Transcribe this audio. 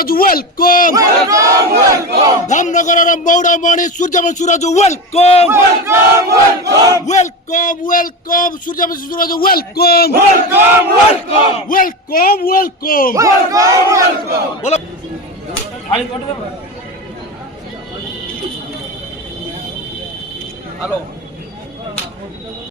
সুরাজ welcome ধামনগরের মৌড়ামণি Suryavanshi Suraj welcome welcome welcome Suryavanshi Suraj welcome welcome welcome hello